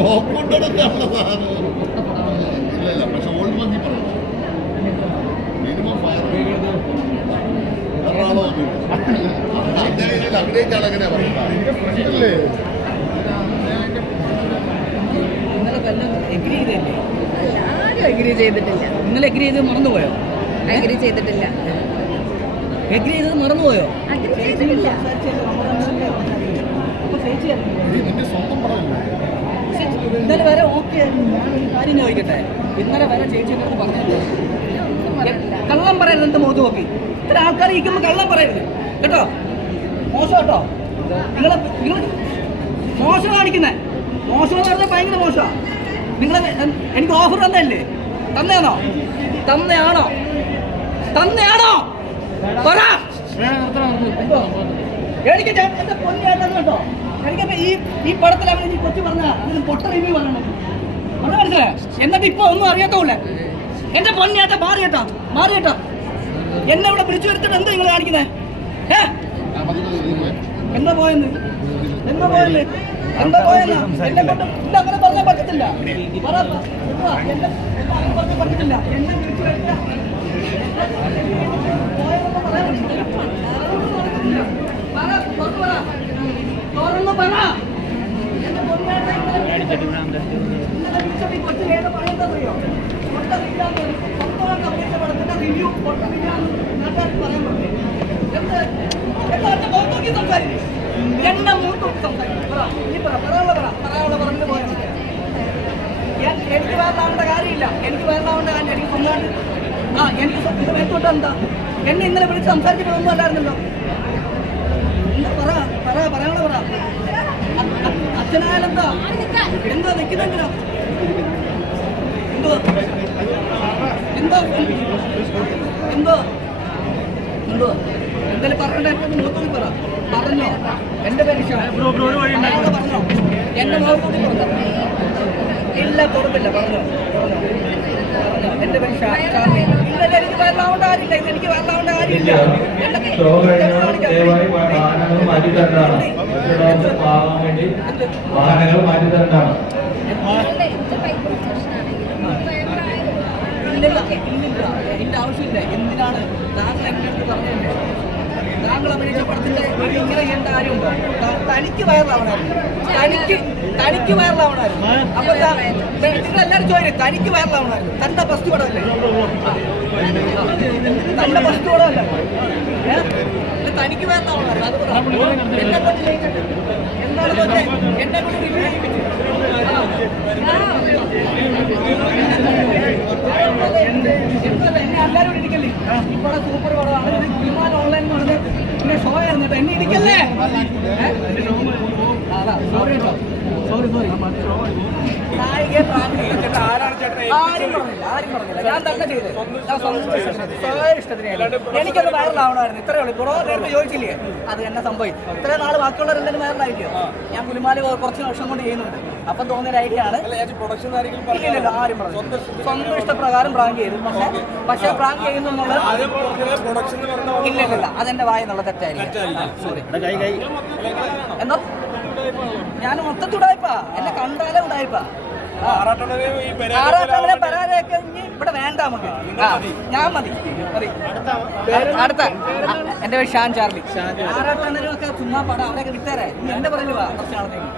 കൊണ്ടെടുക്കാനുള്ള സാധനം ഇല്ല ഇല്ല പക്ഷെ ഓൾഡ് പറയണം മിനിമം ഫയർ പറയുന്നത് അല്ലേ ഇന്നലെ കൊല്ലം എഗ്രി ചെയ്തല്ലേ ആരും അഗ്രി ചെയ്തിട്ടില്ല. ഇന്നലെ എഗ്രി ചെയ്ത് മറന്നുപോയോ അഗ്രി ചെയ്തിട്ടില്ല. എഗ്രി ചെയ്തത് മറന്നുപോയോ അഗ്രി ചെയ്തിട്ടില്ല ചേച്ചി ഇന്നലെ വരെ ഓക്കെ കാര്യം ചോദിക്കട്ടെ? ഇന്നലെ വരെ ചേച്ചി എന്നോട് ഒന്നും പറഞ്ഞില്ല? കള്ളം പറയരുത് എന്റെ മുഖത്ത് നോക്കി. ഇത്ര ആൾക്കാർ ഇരിക്കുമ്പോൾ കള്ളം പറയരുത്. കേട്ടോ? മോശം കേട്ടോ? നിങ്ങളെ നിങ്ങൾ മോശം കാണിക്കുന്നേ. മോശം എന്ന് പറഞ്ഞാൽ ഭയങ്കര മോശമാണ് നിങ്ങൾ എനിക്ക് ഓഫർ തന്നല്ലേ തന്നെയാണോ തന്നെയാണോ തന്നെയാണോ പറ? എനിക്ക് എന്റെ പൊന്നു കേട്ടോ. എനിക്കപ്പോ ഈ ഈ പടത്തിൽ അവൻ ഈ കൊച്ചു പറഞ്ഞ അതിന് പൊട്ട റിവ്യൂ പറയണം പറഞ്ഞ മനസ്സിലായോ? എന്നിട്ട് ഇപ്പൊ ഒന്നും അറിയാത്തൂല്ലേ എന്റെ പൊന്നേട്ട മാറിയേട്ടാ മാറിയേട്ടാ എന്നെ ഇവിടെ പിടിച്ചു വരുത്തിട്ട് എന്താ നിങ്ങൾ കാണിക്കുന്നേ? ഏ എന്താ പോയെന്ന്? എന്താ പോയെന്ന്? എന്താ പോയെന്ന്? എന്നെ കൊണ്ട് ഇല്ല അങ്ങനെ പറഞ്ഞാൽ പറ്റത്തില്ല. പറഞ്ഞാൽ പറ്റത്തില്ല. എന്നെ പിടിച്ചു വരുത്തുക. പോയെന്നൊന്നും പറയാൻ പറ്റില്ല. പറ, തുറന്ന് പറ. തുറന്ന് പറ. എന്റെ പൊന്നേട്ട ഇന്നലെ ഇന്നലെ വിളിച്ചപ്പോ ഈ കൊച്ചിന് ഏതാ പറയുന്നതെന്നറിയോ? പൊട്ട review ആണ്. സ്വന്തമായിട്ട് അഭിനയിച്ച പടത്തിന്റെ review പൊട്ട review ആണെന്ന് നാട്ടുകാർക്ക് പറയാൻ പറ്റും. എന്ത്? എന്താ ഒറ്റ മുഖത്ത് നോക്കി സംസാരിക്ക്. എന്നെ നോക്കി സംസാരിക്ക്. പറ. നീ പറ. പറയാനുള്ള പറ. പറയാനുള്ള പറഞ്ഞിട്ട് പോയാൽ എനിക്ക് വയറിലാവേണ്ട കാര്യമില്ല എനിക്ക് വയറിലാവേണ്ട കാര്യം എനിക്ക് സ്വന്തമായിട്ട് ആ എനിക്ക് മേത്തോട്ട് എന്താ എന്നെ ഇന്നലെ വിളിച്ച് സംസാരിച്ചിട്ടൊന്നും അല്ലായിരുന്നല്ലോ പറ പറ പറയാനുള്ള പറ അച്ഛനായാലെന്താ? എന്താ നിൽക്കുന്നെങ്കിലോ എന്തോ? എന്തോ? എന്തോ? എന്തോ? എന്തായാലും പറയണ്ട എന്നെ മുഖത്തോട്ട് പറ. പറഞ്ഞോ. എന്റെ പരീക്ഷ പറഞ്ഞോ എന്റെ മുഖത്തോട്ട് പറഞ്ഞോ. ഇല്ല തുറപ്പില്ല പറഞ്ഞോ. പറഞ്ഞോ. പറഞ്ഞോ എന്റെ പേര് ഷാ. ഇല്ല എനിക്ക് വരലാവേണ്ട കാര്യമില്ല എനിക്ക് വരലാവേണ്ട കാര്യമില്ല എന്നെ- ഷോ കഴിഞ്ഞവർ ദയവായി വാഹനങ്ങൾ മാറ്റി തരേണ്ടതാണ് വേണ്ടി വാഹനങ്ങൾ മാറ്റി തരേണ്ടതാണ് ആവശ്യമില്ല എന്തിനാണ് താങ്കൾ അടുത്ത് പറഞ്ഞതല്ലേ താങ്കൾ അഭിനയിച്ച പടത്തിന്റെ ഇങ്ങനെ ചെയ്യേണ്ട കാര്യമുണ്ടോ തനിക്ക് വയറിലാവണായിരുന്നു തനിക്ക് തനിക്ക് വയറിലാവണമായിരുന്നു അപ്പൊ നിങ്ങൾ എല്ലാവരും ചോദിക്കും തനിക്ക് വയറിലാവണമായിരുന്നു തന്റെ ഫസ്റ്റ് പടമല്ലേ തന്റെ ഫസ്റ്റ് പടമല്ല തനിക്ക് വയറിലാവണമായിരുന്നു അത് പറ. എന്നെ കൊണ്ട് എന്താ എന്താണ് കൊച്ചേ എന്നെ കൊണ്ട് റിവ്യൂ ചെയ്യിപ്പിച്ചു എന്നെ എല്ലാവരും ഇടിക്കല്ലേ ഇവിടെ സൂപ്പർ ഇടിക്കല്ലേ സോറി ഞാൻ തന്നെ ചെയ്തത് ഇഷ്ടത്തിന്. എനിക്കൊന്ന് വൈറലാവണമായിരുന്നു ഇത്രയേ ഉള്ളൂ. കുറവ് നേരത്തെ ചോദിച്ചില്ലേ? അത് എന്നെ സംഭവിച്ചു ഇത്രയും നാൾ ബാക്കിയുള്ളവർ എന്തെങ്കിലും വൈറലായിരിക്കും ഞാൻ പുലിമാല കുറച്ച് വർഷം കൊണ്ട് ചെയ്യുന്നുണ്ട്. അപ്പം തോന്നിയ ഐഡിയ ആണ് ഇല്ലില്ല ആരും പറഞ്ഞു. സ്വന്തം ഇഷ്ടപ്രകാരം പ്രാങ്ക് ചെയ്തു. പക്ഷേ പക്ഷെ പ്രാങ്ക് ചെയ്യുന്നു ഇല്ലല്ലോ ഇല്ല ഇല്ല അതെന്റെ വായ എന്നുള്ള തെറ്റായിരിക്കും. എന്തോ? ഞാൻ മൊത്തത്തിൽ ഉടായിപ്പാ എന്നെ കണ്ടാലേ ഉടായിപ്പാ ആറാട്ടവരെ പരാതിയൊക്കെ ഇനി ഇവിടെ വേണ്ട നമുക്ക്. ഞാൻ മതി. അടുത്ത എന്റെ പേര് ഷാൻ ചാർലി. ആറാട്ടണരും ഒക്കെ ചുമ്മാ പടം. അവരൊക്കെ വിട്ടേരെ. നീ എന്റെ പറയില്ല വാ കുറച്ച് നാളത്തേക്ക്?